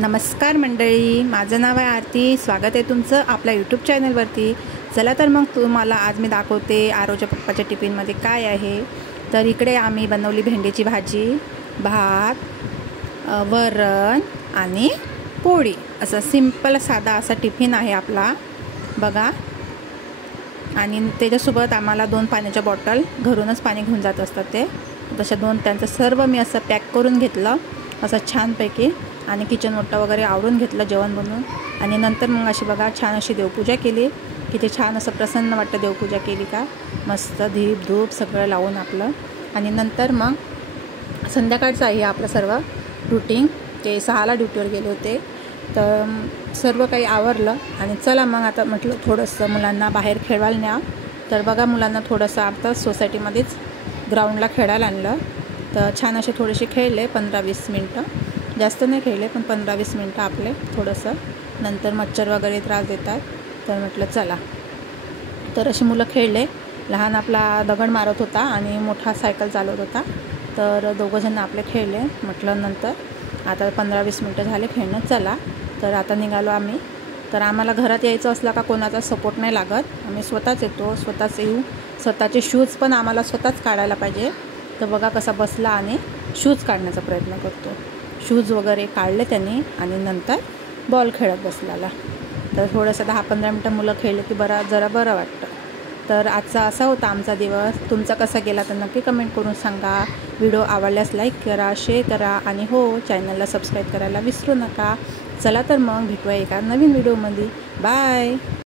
नमस्कार मंडळी, माझं नाव आहे आरती। स्वागत आहे तुमचं आपल्या यूट्यूब चॅनलवरती। चला तर मग तुम्हाला आज मी दाखवते आरोच्या पप्पाच्या टिफिनमध्ये काय आहे। तर इकडे आम्ही बनवली भेंडीची भाजी, भात, वरण आणि पोळी। असं सिंपल साधा असा टिफिन आहे आपला बघा। आणि त्याच्यासोबत आम्हाला 2 पाण्याच्या बॉटल घरूनच पाणी घेऊन जात असतात ते, तशा 2 त्यांचं सर्व मी असं पॅक करून घेतलं असं छानपैकी। आणि किचन ओटा वगैरे आवरून घेतलं जेवण बनवून। आणि नंतर मग अशी बघा छान अशी देवपूजा केली की ते छान असं प्रसन्न वाटतं देवपूजा केली का, मस्त दीप धूप सगळं लावून आपलं। आणि नंतर मग संध्याकाळचं आहे आपलं सर्व रुटीन। ते 6ला ड्युटीवर गेले होते, तर सर्व काही आवरलं आणि चला मग आता म्हटलं थोडंसं मुलांना बाहेर खेळवायला न्या। तर बघा मुलांना थोडंसं आता सोसायटीमध्येच ग्राउंडला खेळायला आणलं। तर छान असे थोडेसे खेळले 15-20 मिनटं, जास्त नाही खेळले पण 15-20 मिनटं आपले थोडंसं। नंतर मच्छर वगैरे त्रास देतात, तर म्हटलं चला। तर अशी मुलं खेळले, लहान आपला दगड मारत होता आणि मोठा सायकल चालवत होता। तर दोघंजण आपले खेळले। म्हटलं नंतर आता 15-20 मिनटं झाले खेळणं, चला। तर आता निघालो आम्ही। तर आम्हाला घरात यायचं असलं का कोणाचा सपोर्ट नाही लागत, आम्ही स्वतःच येतो, स्वतःच येऊ। स्वतःचे शूज पण आम्हाला स्वतःच काढायला पाहिजे। तर बघा कसा बसला आणि शूज काढण्याचा प्रयत्न करतो। शूज वगैरे काढले त्यांनी आणि नंतर बॉल खेळत बसलाला। तर थोडंसं 10-15 मिनटं मुलं खेळले की जरा बरं वाटतं। तर आजचा असा होता आमचा दिवस। तुमचा कसा गेला तर नक्की कमेंट करून सांगा। व्हिडिओ आवडल्यास लाईक करा, शेअर करा आणि हो, चॅनलला सबस्क्राईब करायला विसरू नका। चला तर मग भेटूया एका नवीन व्हिडिओमध्ये। बाय।